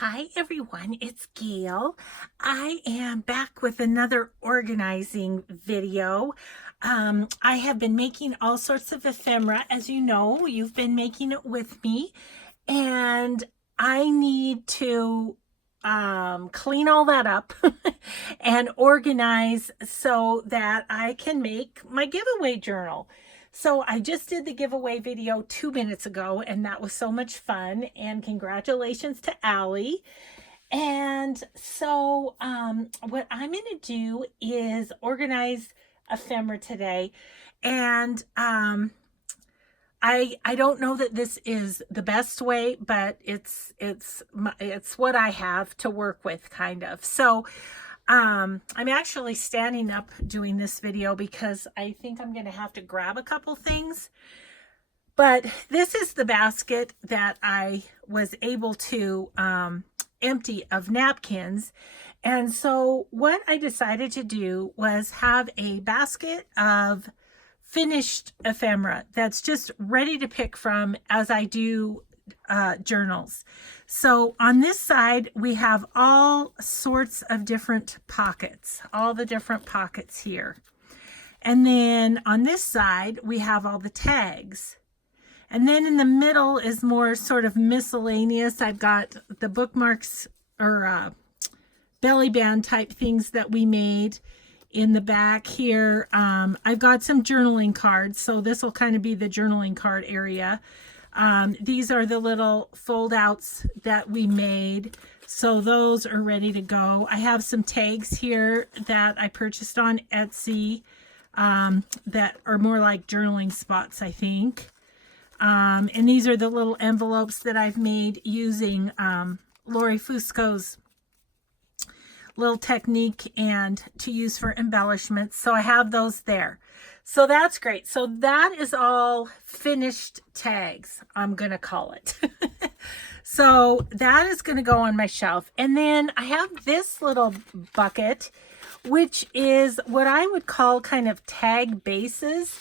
Hi everyone, it's Gail. I am back with another organizing video. I have been making all sorts of ephemera. As you know, you've been making it with me, and I need to clean all that up and organize so that I can make my giveaway journal. So I just did the giveaway video 2 minutes ago, and that was so much fun. And congratulations to Allie. And so what I'm going to do is organize ephemera today. And I don't know that this is the best way, but it's what I have to work with, kind of. So I'm actually standing up doing this video because I think I'm going to have to grab a couple things. But this is the basket that I was able to empty of napkins. And so what I decided to do was have a basket of finished ephemera that's just ready to pick from as I do journals. So on this side, we have all sorts of different pockets, all the different pockets here. And then on this side, we have all the tags. And then in the middle is more sort of miscellaneous. I've got the bookmarks or belly band type things that we made. In the back here, I've got some journaling cards, so this will kind of be the journaling card area. These are the little fold outs that we made, so those are ready to go. I have some tags here that I purchased on Etsy that are more like journaling spots, I think. And these are the little envelopes that I've made using Lori Fusco's little technique and to use for embellishments. So I have those there. So that's great. So that is all finished tags, I'm going to call it. So that is going to go on my shelf. And then I have this little bucket, which is what I would call kind of tag bases.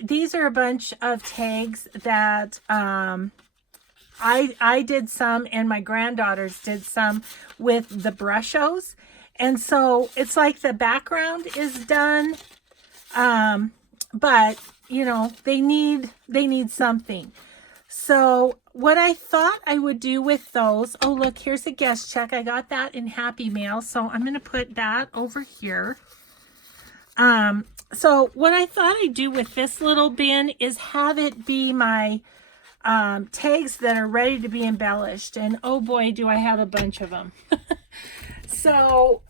These are a bunch of tags that I did some, and my granddaughters did some with the Brushos. And so it's like the background is done, but you know, they need something. So what I thought I would do with those, oh look, here's a guest check. I got that in Happy Mail, so I'm going to put that over here. So what I thought I'd do with this little bin is have it be my tags that are ready to be embellished, and oh boy, do I have a bunch of them. So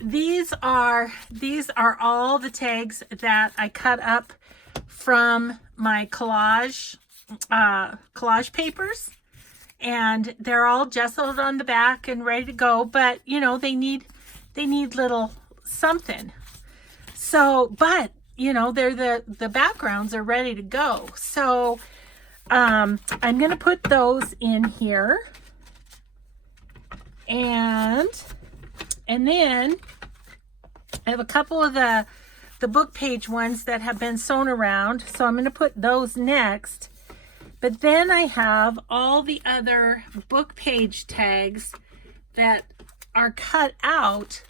these are all the tags that I cut up from my collage papers, and they're all gessoed on the back and ready to go, but you know, they need little something. So, but you know, they're the backgrounds are ready to go. So I'm going to put those in here, and then I have a couple of the book page ones that have been sewn around, so I'm going to put those next. But then I have all the other book page tags that are cut out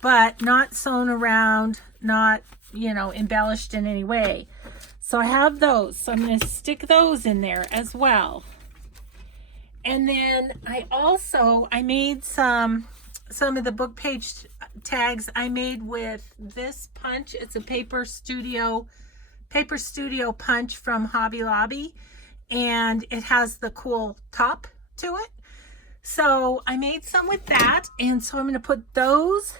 but not sewn around, not, you know, embellished in any way. So I have those, so I'm going to stick those in there as well. And then I made some of the book page tags I made with this punch. It's a paper studio punch from Hobby Lobby, and it has the cool top to it. So I made some with that, and so I'm going to put those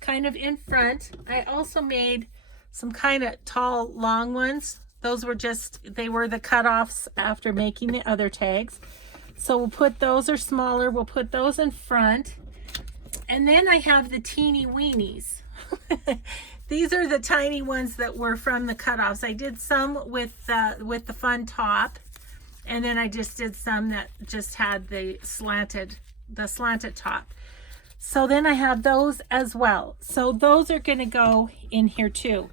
kind of in front. I also made some kind of tall, long ones. Those were they were the cutoffs after making the other tags. So we'll put those, or smaller, we'll put those in front. And then I have the teeny weenies. These are the tiny ones that were from the cutoffs. I did some with the fun top, and then I just did some that just had the slanted top. So then I have those as well. So those are going to go in here too.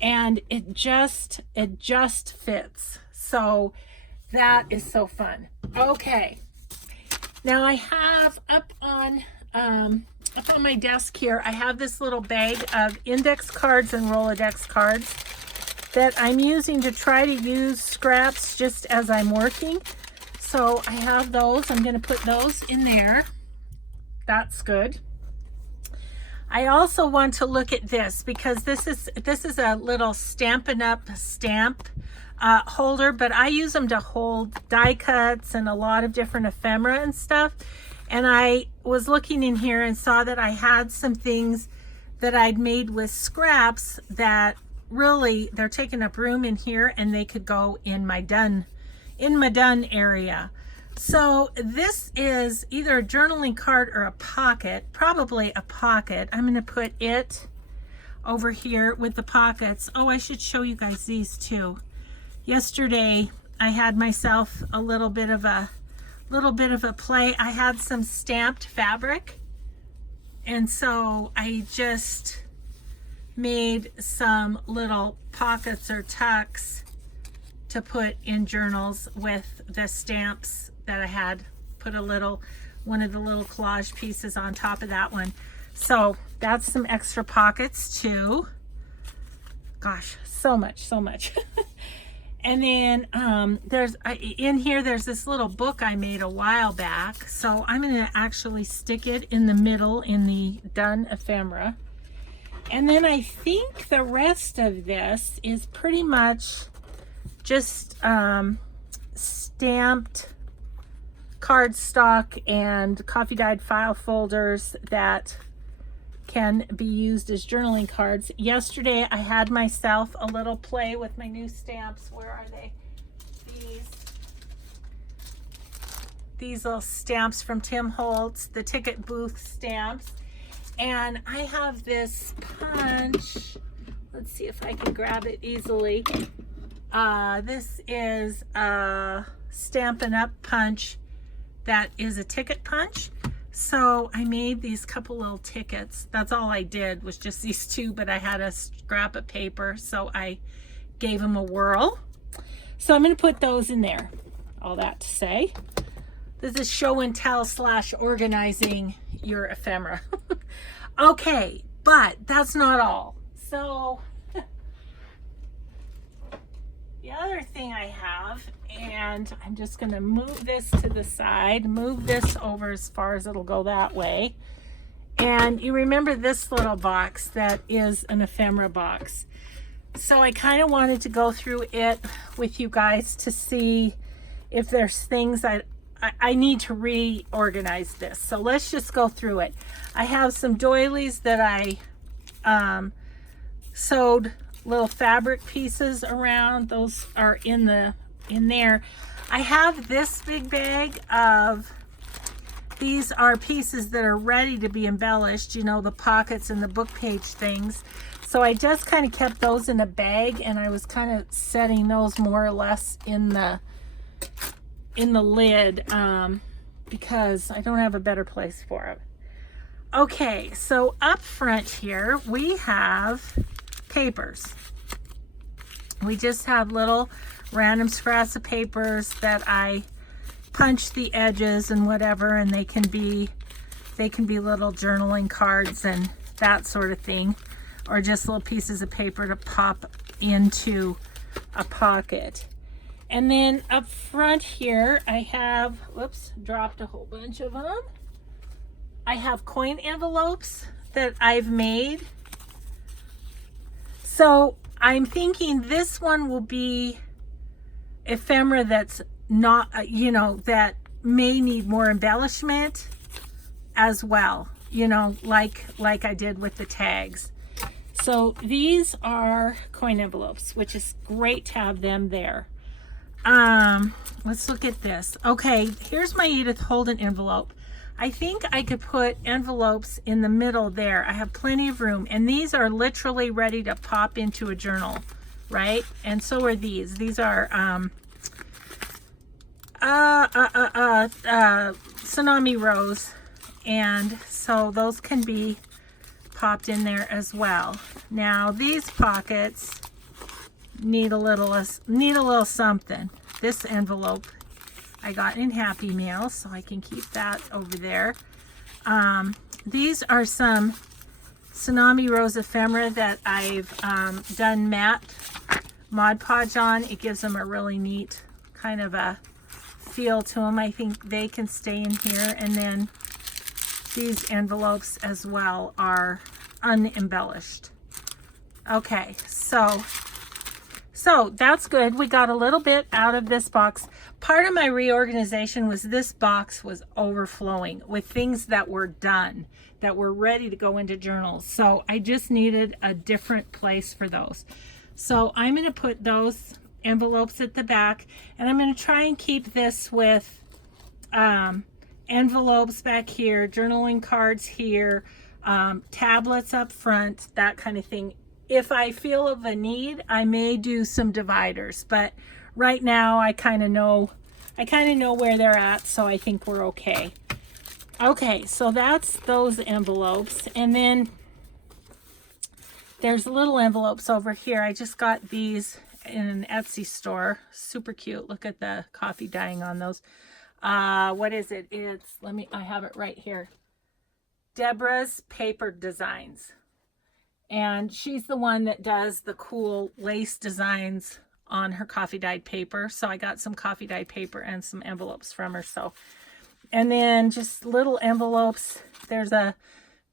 And it just fits. So that is so fun. Okay. Now I have up on my desk here, I have this little bag of index cards and Rolodex cards that I'm using to try to use scraps just as I'm working. So I have those. I'm going to put those in there. That's good. I also want to look at this because this is a little Stampin' Up! Stamp holder, but I use them to hold die cuts and a lot of different ephemera and stuff. And I was looking in here and saw that I had some things that I'd made with scraps that really, they're taking up room in here and they could go in my done area. So this is either a journaling card or a pocket, probably a pocket. I'm going to put it over here with the pockets. Oh, I should show you guys these too. Yesterday I had myself a little bit of a play. I had some stamped fabric, and so I just made some little pockets or tucks to put in journals with the stamps that I had. Put one of the little collage pieces on top of that one. So that's some extra pockets too. Gosh, so much. And then in here there's this little book I made a while back. So I'm going to actually stick it in the middle in the done ephemera. And then I think the rest of this is pretty much just stamped cardstock and coffee dyed file folders that can be used as journaling cards. Yesterday I had myself a little play with my new stamps. Where are they? These little stamps from Tim Holtz, the ticket booth stamps. And I have this punch. Let's see if I can grab it easily. This is a Stampin' Up! Punch that is a ticket punch. So I made these couple little tickets. That's all I did, was just these two, but I had a scrap of paper, so I gave them a whirl. So I'm going to put those in there. All that to say, this is show and tell / organizing your ephemera. Okay, but that's not all. So the other thing I have, and I'm just going to move this to the side, move this over as far as it'll go that way. And you remember this little box that is an ephemera box. So I kind of wanted to go through it with you guys to see if there's things that I need to reorganize this. So let's just go through it. I have some doilies that I sewed little fabric pieces around. Those are in there. I have this big bag of, these are pieces that are ready to be embellished, you know, the pockets and the book page things. So I just kind of kept those in a bag, and I was kind of setting those more or less in the lid because I don't have a better place for it. Okay, so up front here we have papers. We just have little random scraps of papers that I punch the edges and whatever, and they can be little journaling cards and that sort of thing, or just little pieces of paper to pop into a pocket. And then up front here I have, whoops, dropped a whole bunch of them. I have coin envelopes that I've made. So I'm thinking this one will be ephemera that's not, you know, that may need more embellishment as well, you know, like I did with the tags. So these are coin envelopes, which is great to have them there. Let's look at this. Okay, here's my Edith Holden envelope. I think I could put envelopes in the middle there. I have plenty of room, and these are literally ready to pop into a journal, right? And so are these. These are tsunami rose, and so those can be popped in there as well. Now these pockets need a little something. This envelope I got in Happy Meal, so I can keep that over there. These are some Tsunami Rose Ephemera that I've done matte Mod Podge on. It gives them a really neat kind of a feel to them. I think they can stay in here. And then these envelopes as well are unembellished. Okay, so that's good. We got a little bit out of this box. Part of my reorganization was this box was overflowing with things that were done, that were ready to go into journals. So I just needed a different place for those. So I'm going to put those envelopes at the back, and I'm going to try and keep this with envelopes back here, journaling cards here, tablets up front, that kind of thing. If I feel of a need, I may do some dividers, but right now I kind of know where they're at, so I think we're okay. Okay, so that's those envelopes. And then there's little envelopes over here. I just got these in an Etsy store. Super cute. Look at the coffee dyeing on those. What is it? I have it right here. Deborah's Paper Designs. And she's the one that does the cool lace designs on her coffee dyed paper. So I got some coffee dyed paper and some envelopes from her. So, and then just little envelopes. There's a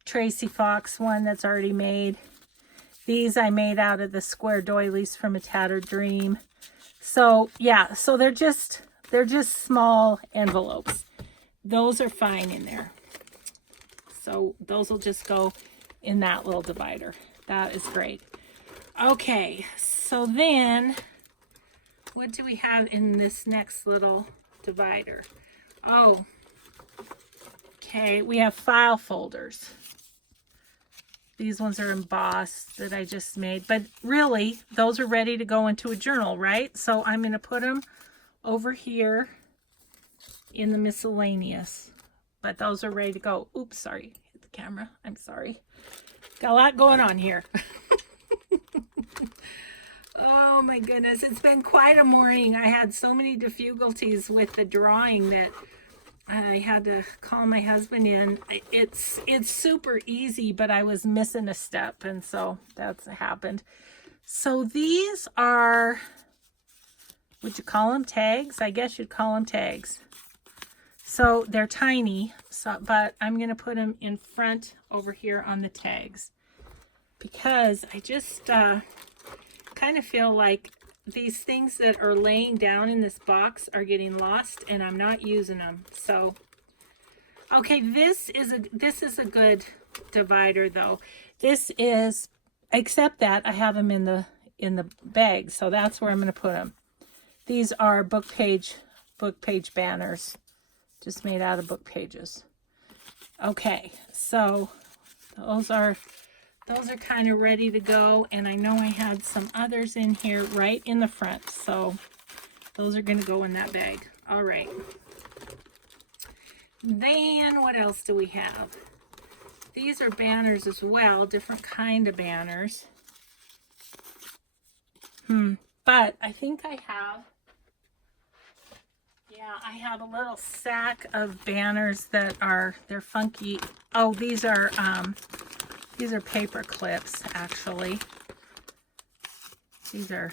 Tracy Fox one that's already made. These I made out of the square doilies from A Tattered Dream. So yeah, so they're just small envelopes. Those are fine in there. So those will just go in that little divider. That is great. Okay, so then what do we have in this next little divider? Oh, okay, we have file folders. These ones are embossed that I just made, but really those are ready to go into a journal, right? So I'm going to put them over here in the miscellaneous, but those are ready to go. Oops, sorry, hit the camera. I'm sorry. Got a lot going on here. Oh my goodness, it's been quite a morning. I had so many difficulties with the drawing that I had to call my husband in. It's super easy, but I was missing a step, and so that's happened. So these are, would you call them tags? I guess you'd call them tags. So they're tiny, but I'm going to put them in front over here on the tags, because I just kind of feel like these things that are laying down in this box are getting lost and I'm not using them. So, okay, this is a good divider though. This is, except that I have them in the bag, so that's where I'm going to put them. These are book page banners, just made out of book pages. Okay, so those are kind of ready to go, and I know I had some others in here right in the front, so those are going to go in that bag. All right. Then what else do we have? These are banners as well, different kind of banners. But I think I have, yeah, I have a little sack of banners that they're funky. Oh, these are paper clips, actually. These are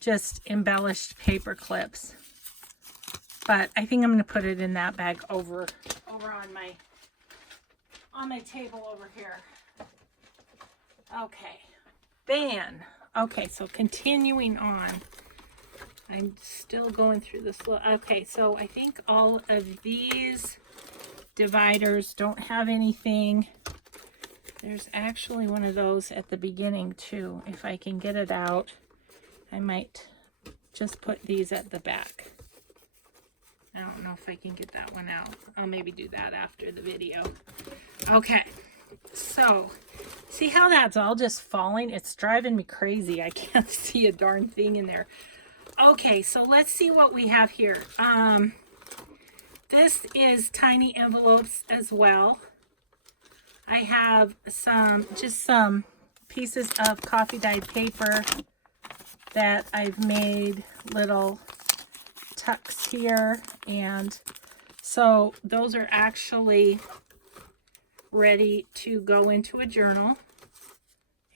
just embellished paper clips. But I think I'm going to put it in that bag over on my table over here. Okay. Then, okay, so continuing on. I'm still going through this. Okay, so I think all of these dividers don't have anything. There's actually one of those at the beginning too. If I can get it out, I might just put these at the back. I don't know if I can get that one out. I'll maybe do that after the video. Okay, so see how that's all just falling? It's driving me crazy. I can't see a darn thing in there. Okay, so let's see what we have here. This is tiny envelopes as well. I have just some pieces of coffee dyed paper that I've made little tucks here. And so those are actually ready to go into a journal.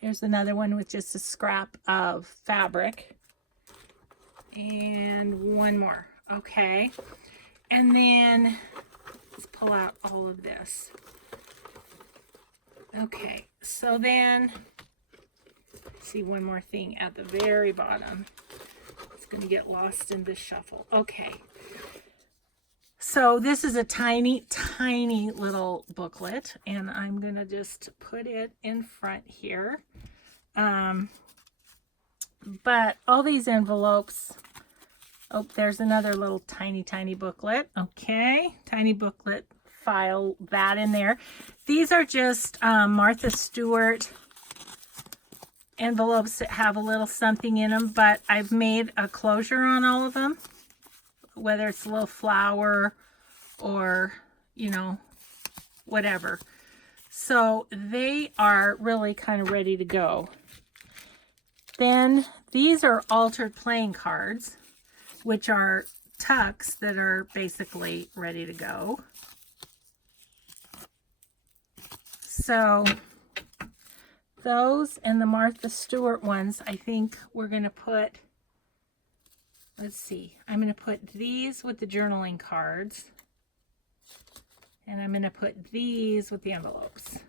Here's another one with just a scrap of fabric. And one more. Okay. And then let's pull out all of this. Okay. So then, see one more thing at the very bottom. It's going to get lost in this shuffle. Okay. So this is a tiny, tiny little booklet, and I'm going to just put it in front here. But all these envelopes, oh, there's another little tiny, tiny booklet. Okay, tiny booklet, file that in there. These are just Martha Stewart envelopes that have a little something in them, but I've made a closure on all of them, whether it's a little flower or, you know, whatever. So they are really kind of ready to go. Then these are altered playing cards, which are tucks that are basically ready to go. So those and the Martha Stewart ones, I think we're going to put, let's see, I'm going to put these with the journaling cards, and I'm going to put these with the envelopes.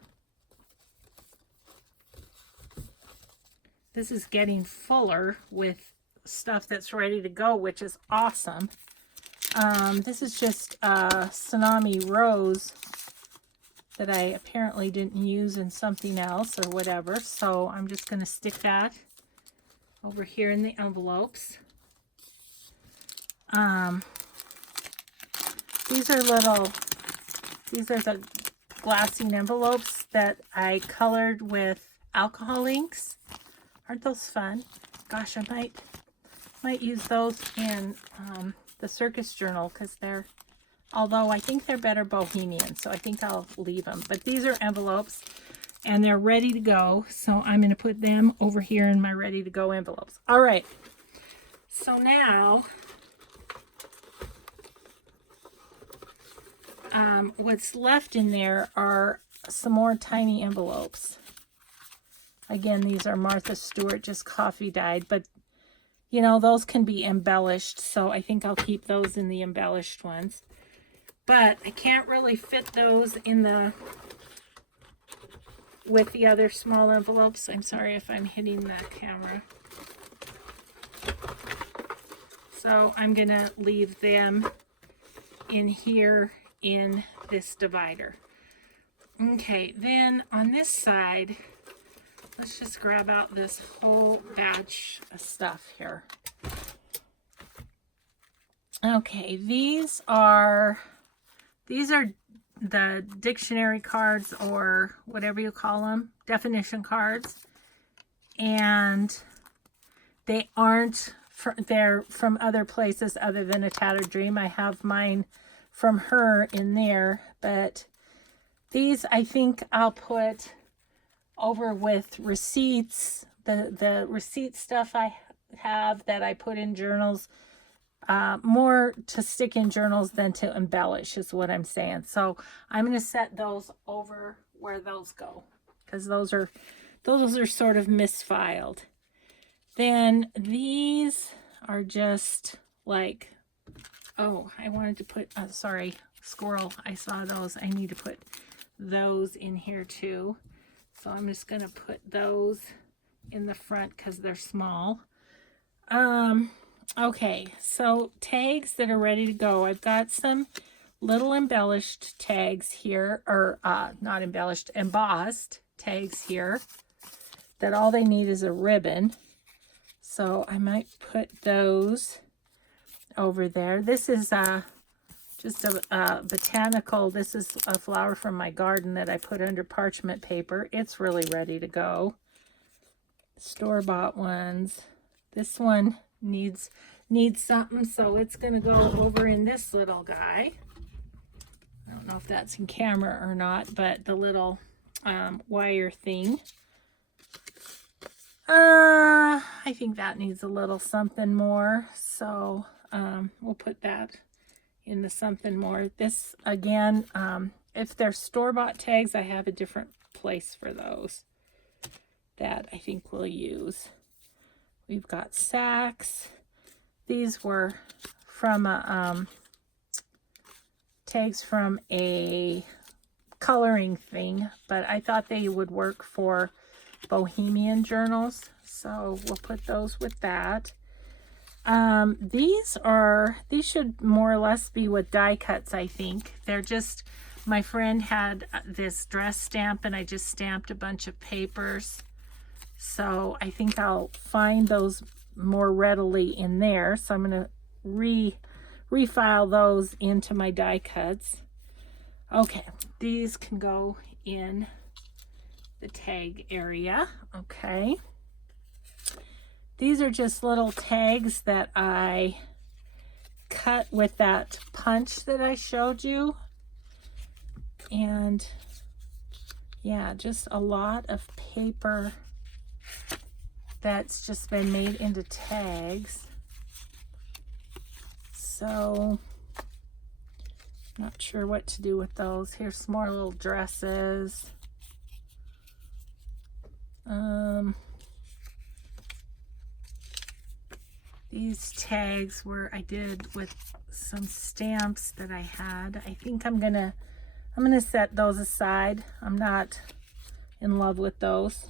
This is getting fuller with stuff that's ready to go, which is awesome. This is just Tsunami Rose that I apparently didn't use in something else or whatever. So I'm just going to stick that over here in the envelopes. These are the glassine envelopes that I colored with alcohol inks. Aren't those fun? Gosh, I might use those in the circus journal, because they're, although I think they're better bohemian, so I think I'll leave them. But these are envelopes, and they're ready to go, so I'm going to put them over here in my ready to go envelopes. All right, so now what's left in there are some more tiny envelopes. Again, these are Martha Stewart, just coffee dyed, but you know, those can be embellished, so I think I'll keep those in the embellished ones. But I can't really fit those in the, with the other small envelopes. I'm sorry if I'm hitting the camera. So I'm going to leave them in here in this divider. Okay, then on this side, let's just grab out this whole batch of stuff here. Okay, these are the dictionary cards, or whatever you call them, definition cards. And they aren't, they're from other places other than A Tattered Dream. I have mine from her in there, but these I think I'll put over with receipts, the receipt stuff I have that I put in journals, more to stick in journals than to embellish is what I'm saying. So I'm going to set those over where those go, because those are sort of misfiled. Then these are just like, oh, I wanted to put, sorry, squirrel, I saw those. I need to put those in here too. So I'm just going to put those in the front because they're small. Okay, so tags that are ready to go. I've got some little embellished tags here, or not embellished, embossed tags here that all they need is a ribbon. So I might put those over there. This is just a botanical, this is a flower from my garden that I put under parchment paper. It's really ready to go. Store-bought ones. This one needs something, so it's going to go over in this little guy. I don't know if that's in camera or not, but the little wire thing. I think that needs a little something more, so we'll put that into something more. This, again, if they're store-bought tags, I have a different place for those that I think we'll use. We've got sacks. These were from tags from a coloring thing, but I thought they would work for Bohemian journals, so we'll put those with that. These should more or less be with die cuts, I think. They're just, my friend had this dress stamp and I just stamped a bunch of papers. So I think I'll find those more readily in there. So I'm going to refile those into my die cuts. Okay, these can go in the tag area. Okay. These are just little tags that I cut with that punch that I showed you. And yeah, just a lot of paper that's just been made into tags. So, not sure what to do with those. Here's some more little dresses. These tags I did with some stamps that I had. I think I'm gonna set those aside. I'm not in love with those.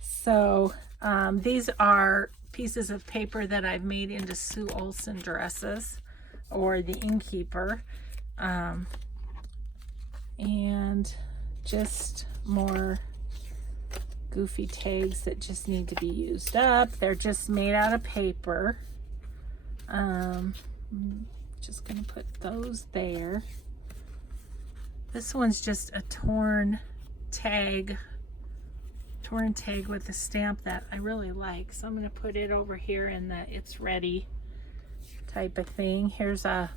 So these are pieces of paper that I've made into Sue Olson dresses, or the Innkeeper, and just more goofy tags that just need to be used up. They're just made out of paper. I'm just gonna put those there. This one's just a torn tag with a stamp that I really like, so I'm going to put it over here in the it's ready type of thing. Here's a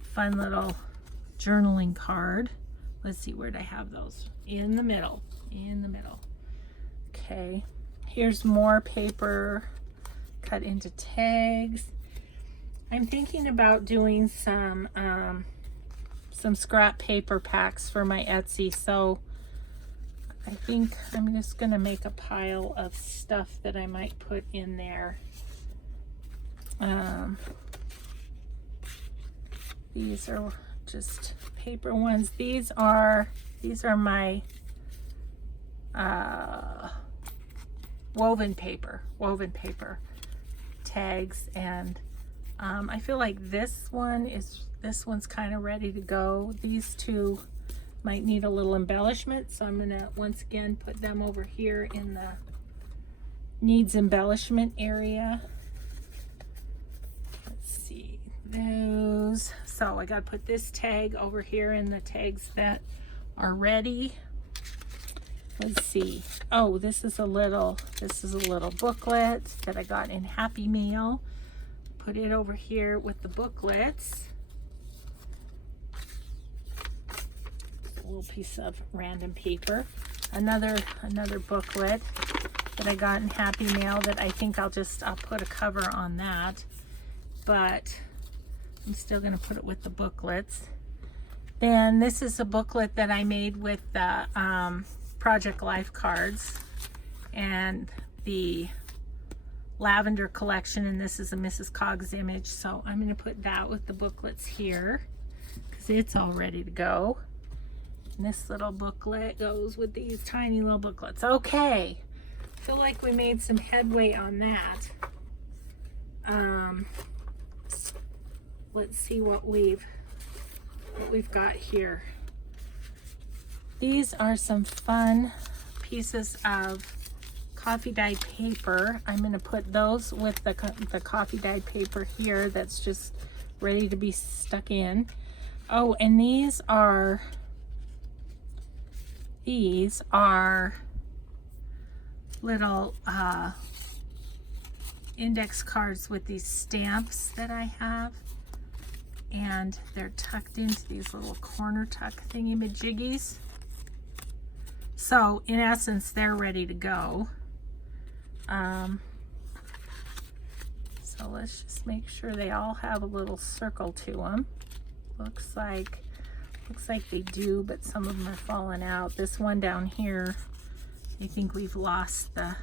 fun little journaling card. Let's see, where'd I have those? In the middle. Okay, here's more paper cut into tags. I'm thinking about doing some scrap paper packs for my Etsy, so I think I'm just going to make a pile of stuff that I might put in there. These are just paper ones. These are my woven paper tags, and I feel like this one's kind of ready to go. These two might need a little embellishment, so I'm gonna once again put them over here in the needs embellishment area. Let's see, those. So I gotta put this tag over here in the tags that are ready. Let's see. Oh, this is a little booklet that I got in Happy Meal. Put it over here with the booklets. A little piece of random paper. Another booklet that I got in Happy Mail that I think I'll put a cover on that, but I'm still going to put it with the booklets. Then this is a booklet that I made with the Project Life cards and the lavender collection, and this is a Mrs. Coggs image, so I'm going to put that with the booklets here because it's all ready to go. And this little booklet goes with these tiny little booklets. Okay, I feel like we made some headway on that. Let's see what we've got here. These are some fun pieces of coffee dyed paper. I'm going to put those with the coffee dyed paper here that's just ready to be stuck in. Oh, and these are little index cards with these stamps that I have, and they're tucked into these little corner tuck thingy-majiggies. So in essence, they're ready to go. So let's just make sure they all have a little circle to them. Looks like they do, but some of them are falling out. This one down here, I think we've lost the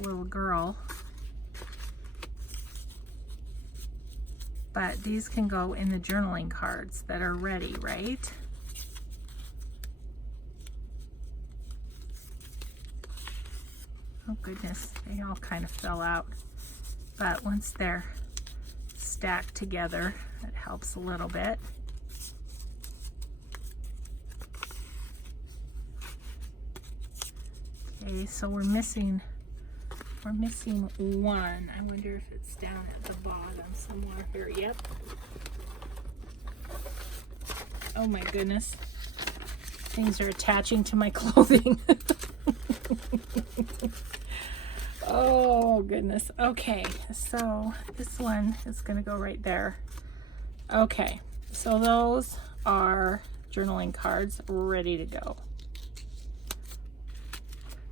little girl. But these can go in the journaling cards that are ready, right? Oh goodness, they all kind of fell out. But once they're stacked together, it helps a little bit. Okay, so we're missing one. I wonder if it's down at the bottom somewhere here. Yep. Oh my goodness. Things are attaching to my clothing. Oh goodness. Okay, so this one is going to go right there. Okay, so those are journaling cards ready to go.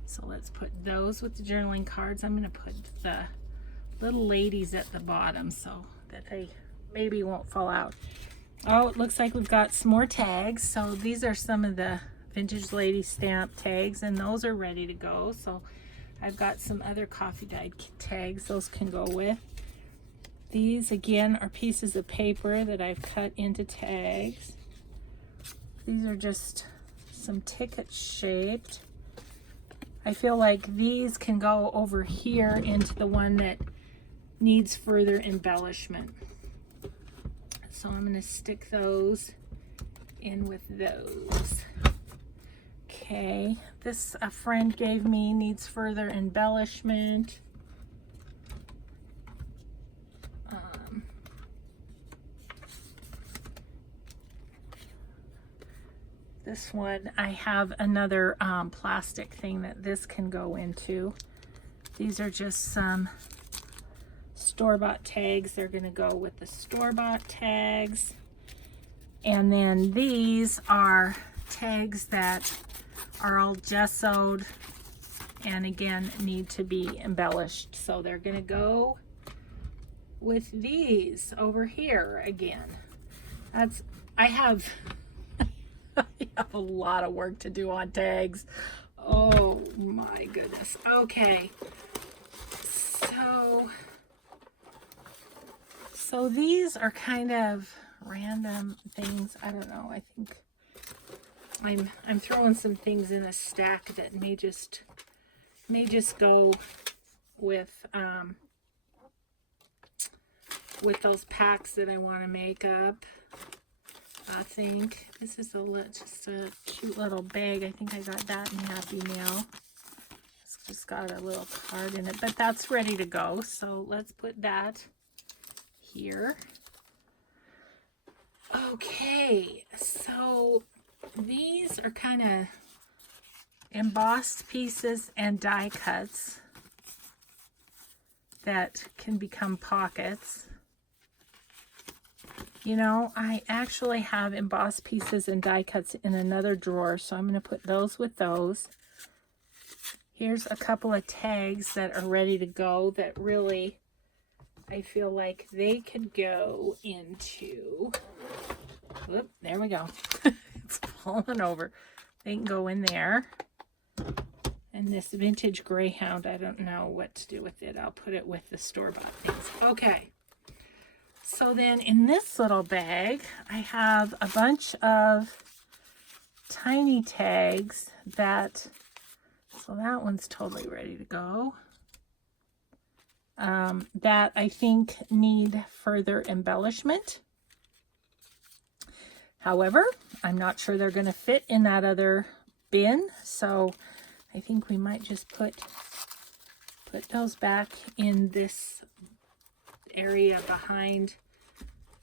So let's put those with the journaling cards. I'm going to put the little ladies at the bottom so that they maybe won't fall out. Oh, it looks like we've got some more tags. So these are some of the vintage lady stamp tags, and those are ready to go. So I've got some other coffee dyed tags. Those can go with. These again are pieces of paper that I've cut into tags. These are just some ticket shaped. I feel like these can go over here into the one that needs further embellishment. So I'm going to stick those in with those. Okay, this a friend gave me, needs further embellishment. This one, I have another plastic thing that this can go into. These are just some store-bought tags. They're going to go with the store-bought tags. And then these are tags that are all gessoed and again need to be embellished. So they're going to go with these over here again. I have a lot of work to do on tags. Oh my goodness. Okay. So these are kind of random things. I don't know. I think I'm throwing some things in a stack that may just go with those packs that I want to make up. I think this is just a cute little bag. I think I got that in Happy Mail. It's just got a little card in it, but that's ready to go. So let's put that here. Okay, so these are kind of embossed pieces and die cuts that can become pockets. You know, I actually have embossed pieces and die cuts in another drawer, so I'm going to put those with those. Here's a couple of tags that are ready to go that really, I feel like they could go into, whoop, there we go. It's falling over. They can go in there. And this vintage Greyhound, I don't know what to do with it. I'll put it with the store-bought things. Okay. So then in this little bag, I have a bunch of tiny tags that, so that one's totally ready to go. That I think need further embellishment. However, I'm not sure they're going to fit in that other bin, so I think we might just put those back in this area behind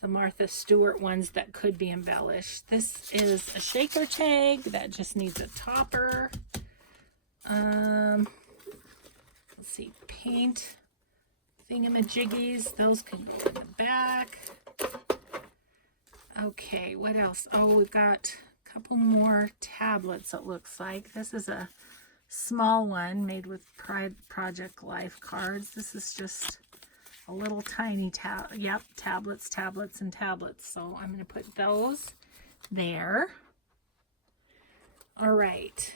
the Martha Stewart ones that could be embellished. This is a shaker tag that just needs a topper. Let's see, paint thingamajiggies, those can go in the back. Okay, what else? Oh, we've got a couple more tablets, it looks like. This is a small one made with Project Life cards. This is just a little tiny tablets, and tablets. So I'm going to put those there. All right.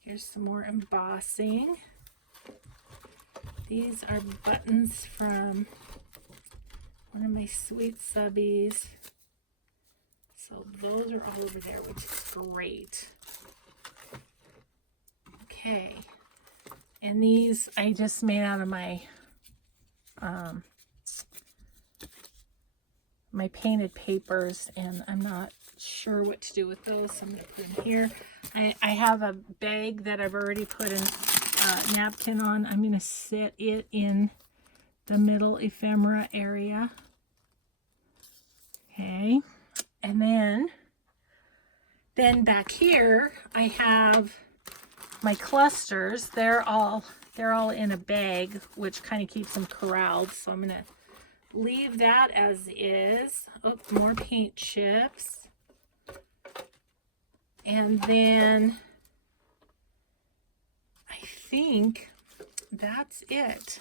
Here's some more embossing. These are buttons from one of my sweet subbies. So those are all over there, which is great. Okay. And these I just made out of my my painted papers, and I'm not sure what to do with those, so I'm going to put them here. I have a bag that I've already put a napkin on. I'm going to set it in the middle ephemera area. Okay, and then back here I have my clusters. They're all in a bag, which kind of keeps them corralled. So I'm going to leave that as is. Oh, more paint chips. And then I think that's it.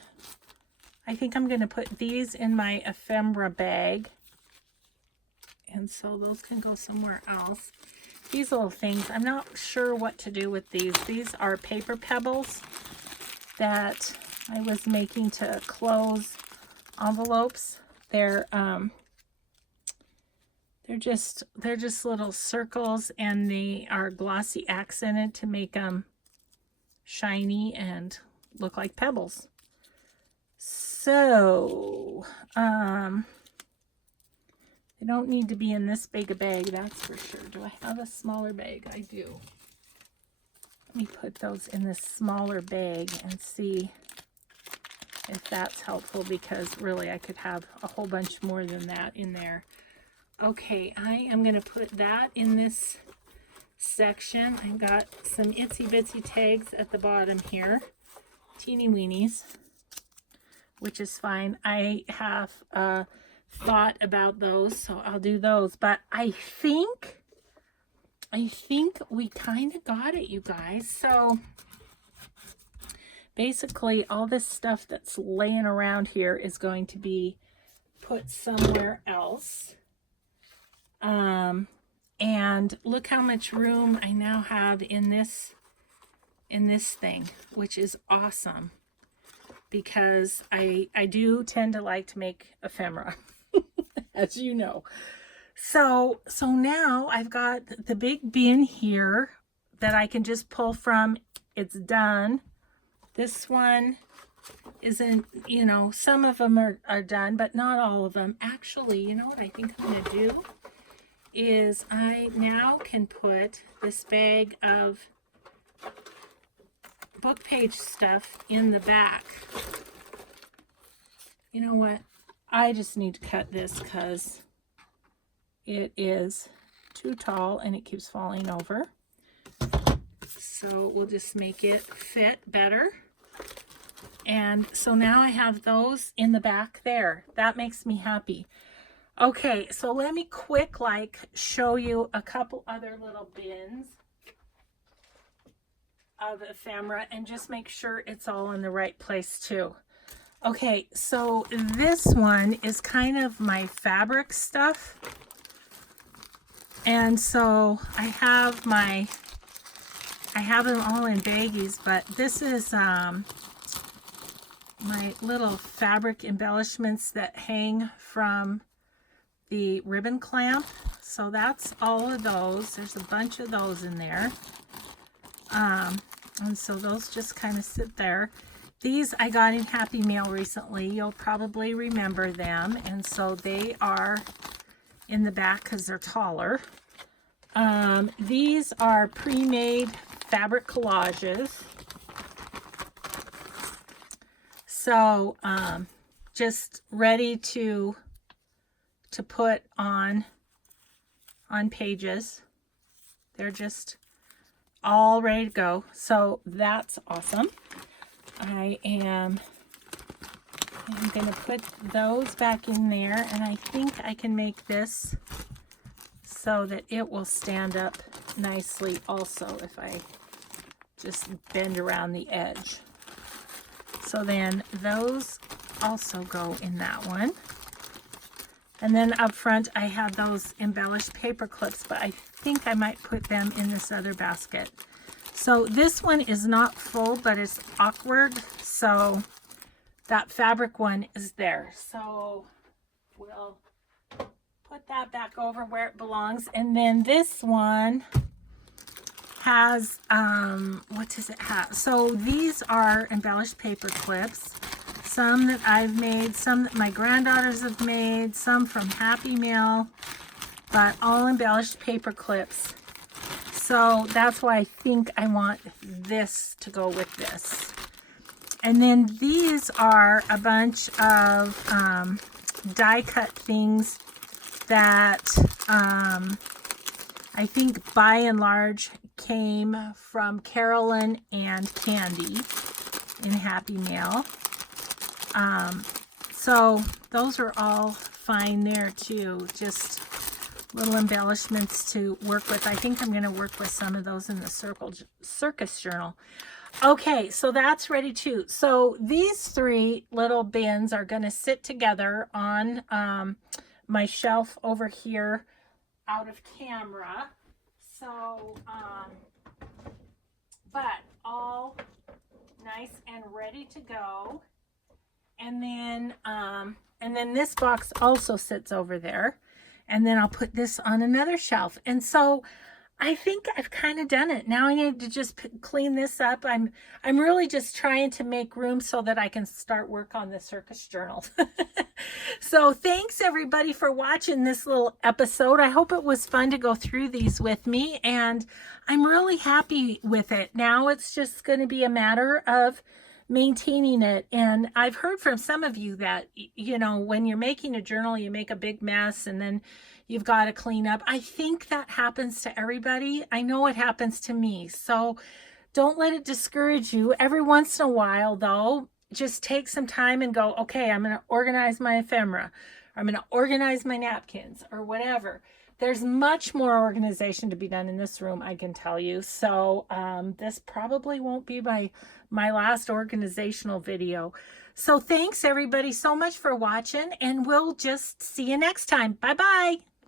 I think I'm going to put these in my ephemera bag. And so those can go somewhere else. These little things, I'm not sure what to do with these. These are paper pebbles that I was making to close envelopes. They're just little circles, and they are glossy accented to make them shiny and look like pebbles. So they don't need to be in this big a bag, that's for sure. Do I have a smaller bag? I do. Let me put those in this smaller bag and see if that's helpful, because really I could have a whole bunch more than that in there. Okay, I am going to put that in this section. I've got some itsy bitsy tags at the bottom here, teeny weenies, which is fine. I have thought about those, so I'll do those. But I think we kind of got it, you guys. So basically all this stuff that's laying around here is going to be put somewhere else. And look how much room I now have in this thing, which is awesome, because I do tend to like to make ephemera, as you know. So now I've got the big bin here that I can just pull from. It's done. This one isn't, you know, some of them are done, but not all of them. Actually, you know what I think I'm going to do is I now can put this bag of book page stuff in the back. You know what? I just need to cut this because it is too tall and it keeps falling over. So we'll just make it fit better. And so now I have those in the back there. That makes me happy. Okay, so let me show you a couple other little bins of ephemera and just make sure it's all in the right place too. Okay, so this one is kind of my fabric stuff. And so I have them all in baggies, but this is my little fabric embellishments that hang from the ribbon clamp. So that's all of those. There's a bunch of those in there. And so those just kind of sit there. These I got in Happy Meal recently. You'll probably remember them. And so they are in the back because they're taller. These are pre-made fabric collages. So just ready to put on pages. They're just all ready to go. So that's awesome. I'm going to put those back in there, and I think I can make this so that it will stand up nicely also if I just bend around the edge. So then those also go in that one. And then up front, I have those embellished paper clips, but I think I might put them in this other basket. So this one is not full, but it's awkward. So that fabric one is there. So we'll put that back over where it belongs. And then this one has, what does it have? So these are embellished paper clips. Some that I've made, some that my granddaughters have made, some from Happy Mail, but all embellished paper clips. So that's why I think I want this to go with this. And then these are a bunch of die cut things that I think by and large came from Carolyn and Candy in Happy Mail. So those are all fine there too, just little embellishments to work with. I think I'm going to work with some of those in the circus journal. Okay, so that's ready too. So these three little bins are going to sit together on my shelf over here out of camera. So, but all nice and ready to go. And then this box also sits over there. And then I'll put this on another shelf. And so I think I've kind of done it. Now I need to just clean this up. I'm really just trying to make room so that I can start work on the circus journal. So thanks everybody for watching this little episode. I hope it was fun to go through these with me, and I'm really happy with it. Now it's just going to be a matter of maintaining it. And I've heard from some of you that, you know, when you're making a journal, you make a big mess and then you've got to clean up. I think that happens to everybody. I know it happens to me. So don't let it discourage you. Every once in a while, though, just take some time and go, okay, I'm going to organize my ephemera. Or I'm going to organize my napkins or whatever. There's much more organization to be done in this room, I can tell you. So this probably won't be my last organizational video. So thanks everybody so much for watching, and we'll just see you next time. Bye-bye.